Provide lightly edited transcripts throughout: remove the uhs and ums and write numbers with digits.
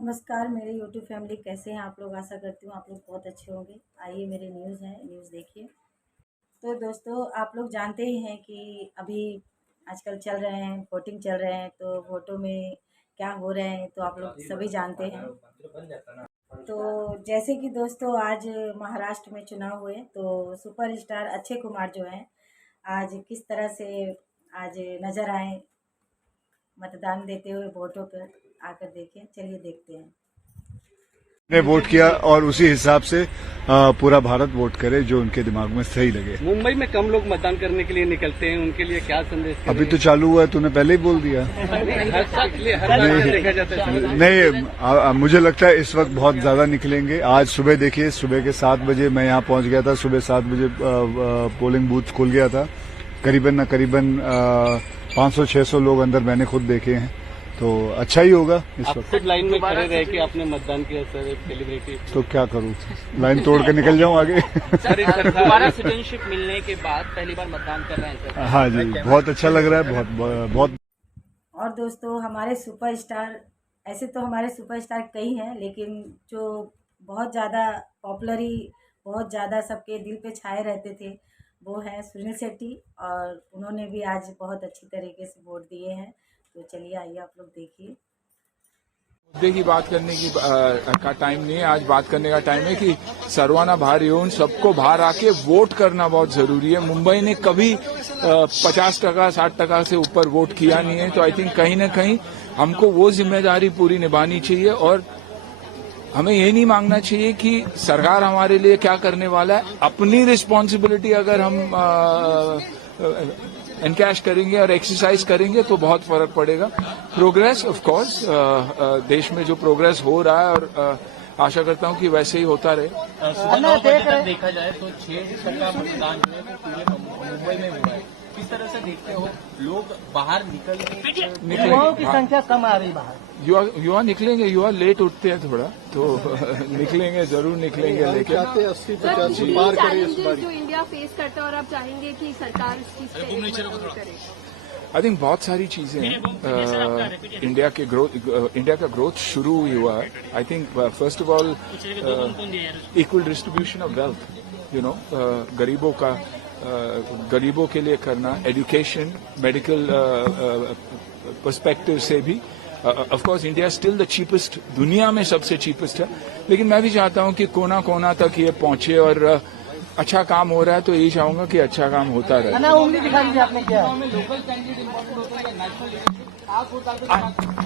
नमस्कार मेरे YouTube family, कैसे हैं आप लोग। आशा करती हूँ आप लोग बहुत अच्छे होंगे। आइए मेरे न्यूज़ हैं, न्यूज़ देखिए। तो दोस्तों, आप लोग जानते ही हैं कि अभी आजकल चल रहे हैं, वोटिंग चल रहे हैं, तो वोटों में क्या हो रहे हैं तो आप लोग सभी जानते हैं। तो जैसे कि दोस्तों, आज महाराष्ट्र में चुनाव हुए तो सुपरस्टार अक्षय कुमार जो हैं, आज किस तरह से आज नज़र आए मतदान देते हुए वोटों पर। आकर देखें, चलिए देखते हैं। ने वोट किया और उसी हिसाब से पूरा भारत वोट करे जो उनके दिमाग में सही लगे। मुंबई में कम लोग मतदान करने के लिए निकलते हैं, उनके लिए क्या संदेश? अभी तो चालू हुआ है, तूने पहले ही बोल दिया। देखा जाता है। नहीं, मुझे लगता है इस वक्त बहुत ज्यादा निकलेंगे। आज सुबह देखिए, सुबह के 7 बजे मैं यहाँ पहुँच गया था। सुबह 7 बजे पोलिंग बूथ खुल गया था। करीबन 500-600 लोग अंदर मैंने खुद देखे हैं, तो अच्छा ही होगा इस वक्त। खुद लाइन में खड़े रह के आपने मतदान किया सर, एक सेलिब्रिटी, तो क्या करूं, लाइन तोड़ के निकल जाऊं आगे। दोबारा सिटीजनशिप मिलने के बाद पहली बार मतदान कर रहे हैं सर। हाँ जी, बहुत अच्छा लग रहा है, बहुत। और दोस्तों, हमारे सुपरस्टार, ऐसे तो हमारे सुपरस्टार कई हैं, लेकिन जो बहुत ज़्यादा पॉपुलरी, बहुत ज़्यादा सबके दिल पे छाए रहते थे, वो हैं सुनील शेट्टी। और उन्होंने भी आज बहुत अच्छी तरीके से वोट दिए हैं। तो चलिए, आइए आप लोग देखिए। मुद्दे की बात करने की का टाइम नहीं है। आज बात करने का टाइम है कि सर्वाना बाहर येऊन सबको बाहर आके वोट करना बहुत जरूरी है। मुंबई ने कभी 50%, 60% से ऊपर वोट किया नहीं है, तो आई थिंक कहीं ना कहीं हमको वो जिम्मेदारी पूरी निभानी चाहिए। और हमें ये नहीं मांगना चाहिए कि सरकार हमारे लिए क्या करने वाला है। अपनी रिस्पॉन्सिबिलिटी अगर हम एनकैश करेंगे और एक्सरसाइज करेंगे तो बहुत फर्क पड़ेगा। प्रोग्रेस ऑफ कोर्स, देश में जो प्रोग्रेस हो रहा है, और आशा करता हूं कि वैसे ही होता रहे। देखा जाए तो 6% मतदान जो है वो पूरे मुंबई में हुआ है। किस तरह से देखते हो, लोग बाहर निकलेंगे? युवाओं की संख्या कम आ रही बाहर। युवा निकलेंगे, युवा लेट उठते हैं थोड़ा, तो निकलेंगे, जरूर निकलेंगे। लेकिन 80-85 पार करें इस बार जो इंडिया फेस करता है, और आप चाहेंगे कि सरकार इस चीज पे करे? आई थिंक बहुत सारी चीजें हैं। इंडिया का ग्रोथ शुरू ही हुआ है। I think first of all equal distribution of wealth, गरीबों के लिए करना, एजुकेशन, मेडिकल पर्सपेक्टिव से भी। Of course India still the cheapest, दुनिया में सबसे चीपेस्ट है, लेकिन मैं भी चाहता हूं कि कोना कोना तक ये पहुंचे। और अच्छा काम हो रहा है तो यही चाहूंगा कि अच्छा काम होता रहे।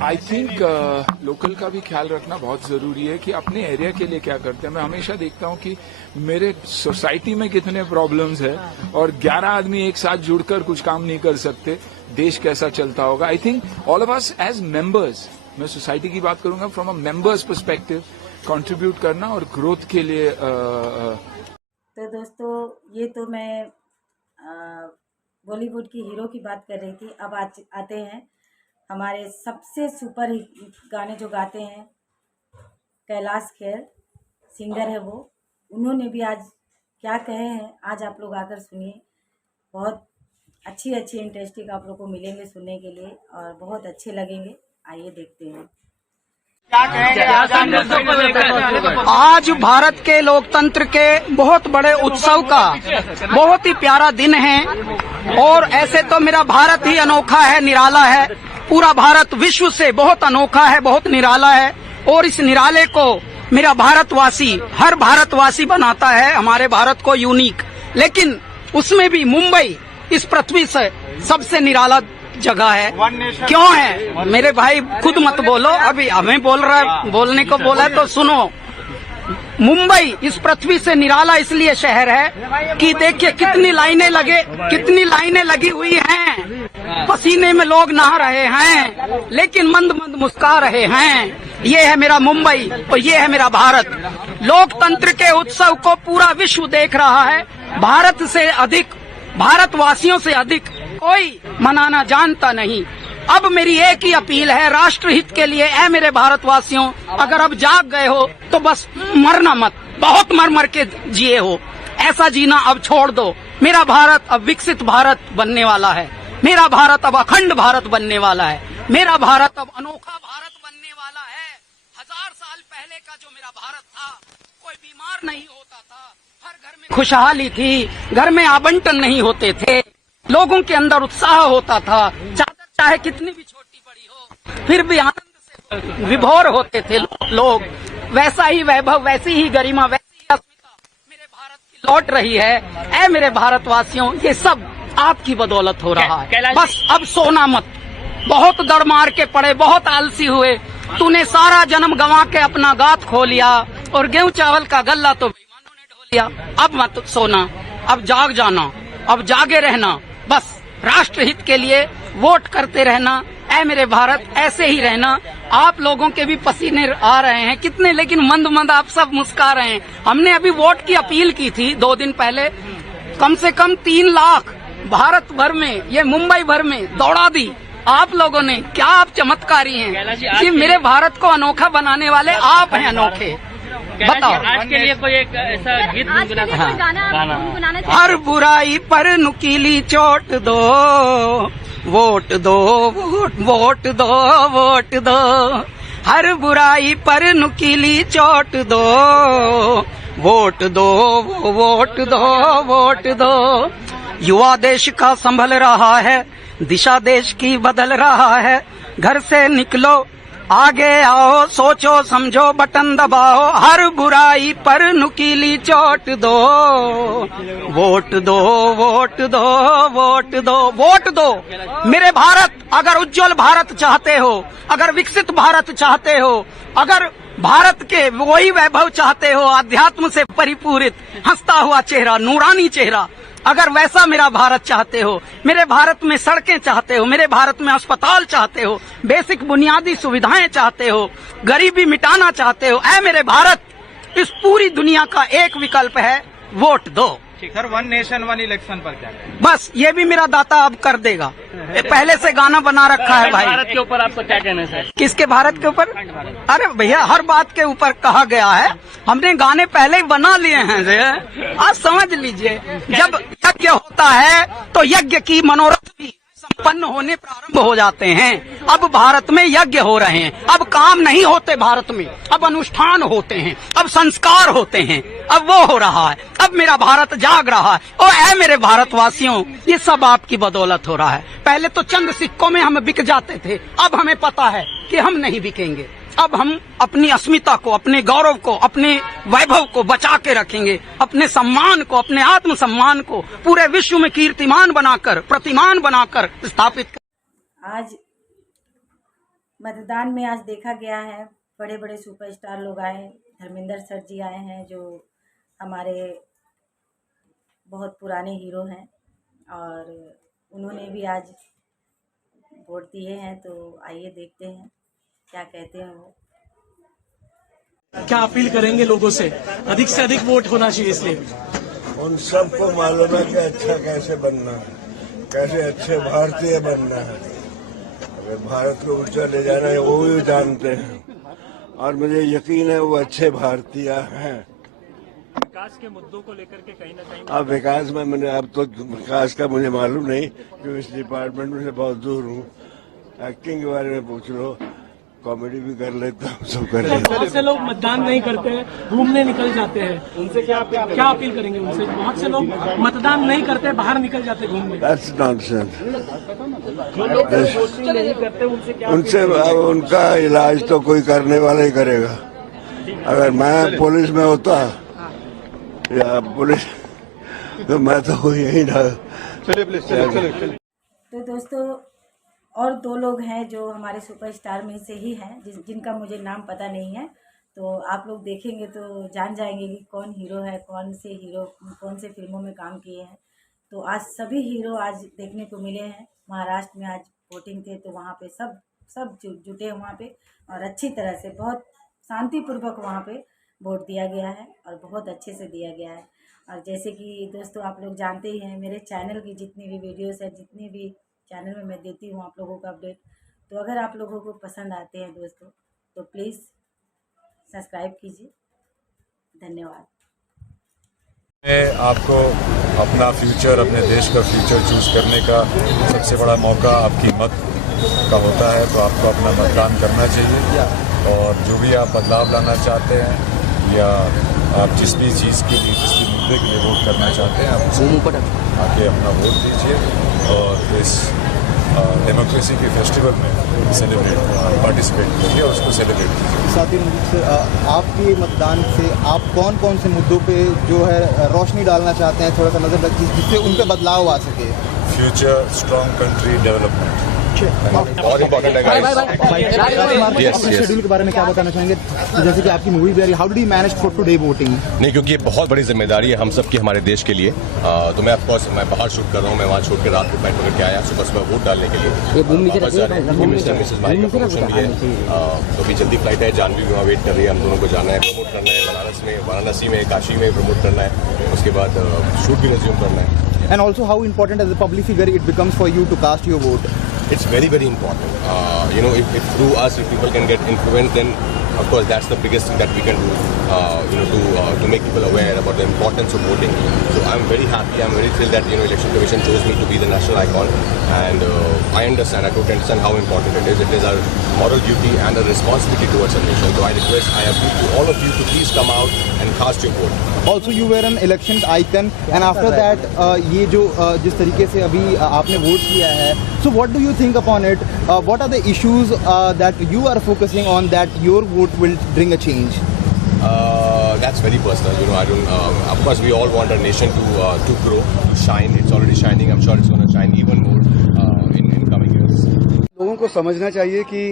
आई थिंक लोकल का भी ख्याल रखना बहुत जरूरी है कि अपने एरिया के लिए क्या करते हैं। मैं हमेशा देखता हूं कि मेरे सोसाइटी में कितने प्रॉब्लम्स है, और 11 आदमी एक साथ जुड़कर कुछ काम नहीं कर सकते। देश कैसा चलता होगा। I think all of us as members, मैं सोसाइटी की बात करूंगा from a members perspective, contribute करना और ग्रोथ के लिए। तो दोस्तों, ये तो मैं बॉलीवुड की हीरो की बात कर रही थी। अब आते हैं हमारे सबसे सुपर हिट गाने जो गाते हैं, कैलाश खेर सिंगर है वो। उन्होंने भी आज क्या कहे हैं, आज आप लोग आकर सुनिए। बहुत अच्छी इंटरेस्टिंग आप लोग को मिलेंगे सुनने के लिए, और बहुत अच्छे लगेंगे। आइए देखते हैं। आज भारत के लोकतंत्र के बहुत बड़े उत्सव का बहुत ही प्यारा दिन है, और ऐसे तो मेरा भारत ही अनोखा है, निराला है। पूरा भारत विश्व से बहुत अनोखा है, बहुत निराला है, और इस निराले को मेरा भारतवासी, हर भारतवासी बनाता है हमारे भारत को यूनिक। लेकिन उसमें भी मुंबई इस पृथ्वी से सबसे निराला जगह है। क्यों है मेरे भाई, खुद मत बोलो, अभी हमें बोलने को बोला है तो सुनो। मुंबई इस पृथ्वी से निराला इसलिए शहर है कि देखिए कितनी लाइनें लगी हुई हैं, पसीने में लोग नहा रहे हैं, लेकिन मंद मंद मुस्कुरा रहे हैं। ये है मेरा मुंबई और ये है मेरा भारत। लोकतंत्र के उत्सव को पूरा विश्व देख रहा है। भारत से अधिक, भारतवासियों से अधिक कोई मनाना जानता नहीं। अब मेरी एक ही अपील है राष्ट्रहित के लिए, ऐ मेरे भारतवासियों, अगर अब जाग गए हो तो बस मरना मत, बहुत मर के जिए हो, ऐसा जीना अब छोड़ दो। मेरा भारत अब विकसित भारत बनने वाला है, मेरा भारत अब अखंड भारत बनने वाला है, मेरा भारत अब अनोखा भारत बनने वाला है। 1000 साल पहले का जो मेरा भारत था, कोई बीमार नहीं होता था, हर घर में खुशहाली थी, घर में आवंटन नहीं होते थे, लोगों के अंदर उत्साह होता था, चादर चाहे कितनी भी छोटी बड़ी हो फिर भी आनंद से विभोर होते थे लोग। वैसा ही वैभव, वैसी ही गरिमा, वैसी ही अस्मिता मेरे भारत की लौट रही है। ऐ मेरे भारतवासियों, ये सब आपकी बदौलत हो रहा है। बस अब सोना मत। बहुत दर मार के पड़े, बहुत आलसी हुए, तूने सारा जन्म गंवा के अपना गात खो लिया और गेहूं चावल का गल्ला तो बेईमानों ने ढो लिया। अब मत सोना, अब जाग जाना, अब जागे रहना, बस राष्ट्रहित के लिए वोट करते रहना। ऐ मेरे भारत, ऐसे ही रहना। आप लोगों के भी पसीने आ रहे हैं कितने, लेकिन मंद मंद आप सब मुस्कुरा रहे हैं। हमने अभी वोट की अपील की थी 2 दिन पहले, कम से कम 3 लाख भारत भर में, ये मुंबई भर में दौड़ा दी आप लोगों ने। क्या आप चमत्कारी हैं कि मेरे भारत को अनोखा बनाने वाले आप हैं अनोखे। बताओ, आज के लिए कोई एक ऐसा गीत गुनगुनाना चाहिए। हर बुराई पर नुकीली चोट दो, वोट दो, वोट दो, वोट दो। हर बुराई पर नुकीली चोट दो, वोट दो, वोट दो, वोट दो। युवा देश का संभल रहा है, दिशा देश की बदल रहा है। घर से निकलो, आगे आओ, सोचो समझो, बटन दबाओ। हर बुराई पर नुकीली चोट दो, वोट दो, वोट दो, वोट दो, वोट दो। मेरे भारत, अगर उज्जवल भारत चाहते हो, अगर विकसित भारत चाहते हो, अगर भारत के वही वैभव चाहते हो, आध्यात्म से परिपूरित हंसता हुआ चेहरा, नूरानी चेहरा, अगर वैसा मेरा भारत चाहते हो, मेरे भारत में सड़कें चाहते हो, मेरे भारत में अस्पताल चाहते हो, बेसिक बुनियादी सुविधाएं चाहते हो, गरीबी मिटाना चाहते हो, ऐ मेरे भारत, इस पूरी दुनिया का एक विकल्प है, वोट दो। सर, 1 नेशन 1 इलेक्शन पर क्या? बस ये भी मेरा दाता अब कर देगा। ये पहले से गाना बना रखा है भाई। भारत के ऊपर आपका क्या कहना है सर? किसके भारत के ऊपर? अरे भैया, हर बात के ऊपर कहा गया है, हमने गाने पहले ही बना लिए हैं। आप समझ लीजिए, जब यज्ञ होता है तो यज्ञ की मनोरथ भी संपन्न होने प्रारंभ हो जाते हैं। अब भारत में यज्ञ हो रहे हैं, अब काम नहीं होते भारत में, अब अनुष्ठान होते हैं, अब संस्कार होते हैं, अब वो हो रहा है। अब मेरा भारत जाग रहा है। और ऐ मेरे भारतवासियों, ये सब आपकी बदौलत हो रहा है। पहले तो चंद सिक्कों में हम बिक जाते थे, अब हमें पता है कि हम नहीं बिकेंगे। अब हम अपनी अस्मिता को, अपने गौरव को, अपने वैभव को बचा के रखेंगे, अपने सम्मान को, अपने आत्म सम्मान को पूरे विश्व में कीर्तिमान बनाकर, प्रतिमान बनाकर स्थापित कर। आज मतदान में आज देखा गया है, बड़े बड़े सुपरस्टार लोग आए, धर्मेंद्र सर जी आए हैं जो हमारे बहुत पुराने हीरो हैं, और उन्होंने भी आज वोट दिए हैं। तो आइए देखते हैं क्या कहते हैं वो। क्या अपील करेंगे लोगों से? अधिक से अधिक वोट होना चाहिए, इसलिए उन सबको मालूम है कि अच्छा कैसे बनना है, कैसे अच्छे भारतीय बनना है। अगर भारत को ऊंचा ले जाना है वो भी जानते हैं, और मुझे यकीन है वो अच्छे भारतीय हैं। विकास के मुद्दों को लेकर के कहीं ना कहीं अब विकास में मैंने, अब तो विकास का मुझे मालूम नहीं क्योंकि इस डिपार्टमेंट में से बहुत दूर हूँ। एक्टिंग के बारे में पूछ लो, कॉमेडी भी कर लेता हूँ, सब कर लेता हूँ। बहुत से लोग मतदान नहीं करते हैं, घूमने निकल जाते हैं, उनसे क्या अपील करेंगे उनसे? बहुत से लोग मतदान नहीं करते, बाहर निकल जाते घूमने। That's nonsense. नहीं करते, उनसे क्या? उनसे अब उनका इलाज तो कोई करने वाला ही करेगा। अगर मैं पुलिस में होता या पुलिस, तो मैं तो यही ना। तो दोस्तों, और 2 लोग हैं जो हमारे सुपरस्टार में से ही हैं, जिनका मुझे नाम पता नहीं है। तो आप लोग देखेंगे तो जान जाएंगे कि कौन हीरो है, कौन से हीरो कौन से फिल्मों में काम किए हैं। तो आज सभी हीरो आज देखने को मिले हैं। महाराष्ट्र में आज वोटिंग थे, तो वहाँ पे सब जुटे हैं वहाँ पे, और अच्छी तरह से बहुत शांतिपूर्वक वहाँ पे वोट दिया गया है, और बहुत अच्छे से दिया गया है। और जैसे कि दोस्तों आप लोग जानते ही हैं, मेरे चैनल की जितनी भी वीडियोस है, जितनी भी चैनल में मैं देती हूँ आप लोगों का अपडेट, तो अगर आप लोगों को पसंद आते हैं दोस्तों, तो प्लीज़ सब्सक्राइब कीजिए। धन्यवाद। मैं आपको अपना फ्यूचर, अपने देश का फ्यूचर चूज करने का सबसे बड़ा मौका आपकी मत का होता है, तो आपको अपना मतदान करना चाहिए। और जो भी आप बदलाव लाना चाहते हैं या आप जिस भी चीज़ के लिए, जिस भी मुद्दे के लिए वोट करना चाहते हैं, आप उसे आके अपना वोट दीजिए और इस डेमोक्रेसी के फेस्टिवल में पार्टिसिपेट करिए और उसको सेलिब्रेट कीजिए। साथ ही आपके मतदान से आप कौन कौन से मुद्दों पे जो है रोशनी डालना चाहते हैं, थोड़ा सा नजर रखिए जिससे उन पे बदलाव आ सके? फ्यूचर स्ट्रॉन्ग कंट्री डेवलपमेंट बहुत इंपॉर्टेंट है गाइस। शेड्यूल के बारे में क्या बताना चाहेंगे? जैसे कि आपकी मूवी भी आ रही है, how did you manage for today voting? नहीं, क्योंकि ये बहुत बड़ी जिम्मेदारी है हम सब की, हमारे देश के लिए। तो मैं ऑफकोर्स मैं बाहर शूट कर रहा हूँ, मैं वहाँ छोड़ के रात को फ्लाइट पकड़ के आया सुबह सुबह वोट डालने के लिए। मिस्टर मिसेज माई का प्रमोशन भी है, तो अभी जल्दी फ्लाइट है, जानवी भी वहाँ वेट कर रही है, हम दोनों को जाना है, प्रमोट करना है वाराणसी में, काशी में प्रमोट करना है, उसके बाद शूट भी रिज्यूम करना है। And also, how important as a public figure it becomes for you to cast your vote? It's very, very important. If through us, if people can get influenced, then of course that's the biggest thing that we can do, to make people aware about the importance of voting. So I'm very happy, I'm very thrilled that Election Commission chose me to be the national icon, and I totally understand how important it is. It is our moral duty and a responsibility towards our nation. So I appeal to all of you to please come out and cast your vote. Also, you were an election icon, and after that, ये जो जिस तरीके से अभी आपने vote किया है, so what do you think upon it? What are the issues that you are focusing on that your vote will bring a change? That's very personal. I don't. Of course, we all want our nation to grow, to shine. It's already shining. I'm sure it's going to shine even more in coming years. लोगों को समझना चाहिए कि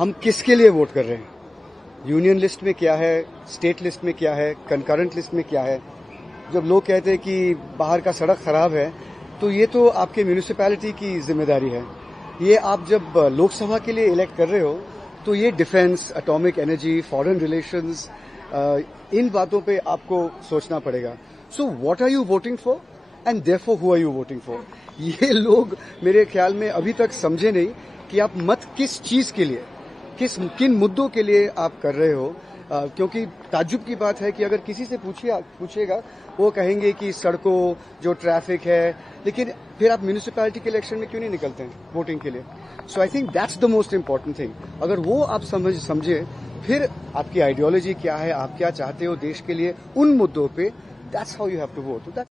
हम किसके लिए vote कर रहे हैं। यूनियन लिस्ट में क्या है, स्टेट लिस्ट में क्या है, कंकरेंट लिस्ट में क्या है। जब लोग कहते हैं कि बाहर का सड़क खराब है, तो ये तो आपके म्यूनिसिपैलिटी की जिम्मेदारी है। ये आप जब लोकसभा के लिए इलेक्ट कर रहे हो, तो ये defence, atomic energy, foreign relations, इन बातों पे आपको सोचना पड़ेगा। So what are you voting for and therefore who are you voting for? ये लोग मेरे ख्याल में अभी तक समझे नहीं कि आप मत किस चीज के लिए, किन मुद्दों के लिए आप कर रहे हो। क्योंकि ताज्जुब की बात है कि अगर किसी से पूछिएगा, वो कहेंगे कि सड़कों, जो ट्रैफिक है, लेकिन फिर आप म्यूनिसिपैलिटी के इलेक्शन में क्यों नहीं निकलते हैं वोटिंग के लिए? So I think that's the most important thing. अगर वो आप समझे, फिर आपकी आइडियोलॉजी क्या है, आप क्या चाहते हो देश के लिए, उन मुद्दों पे, that's how you have to vote.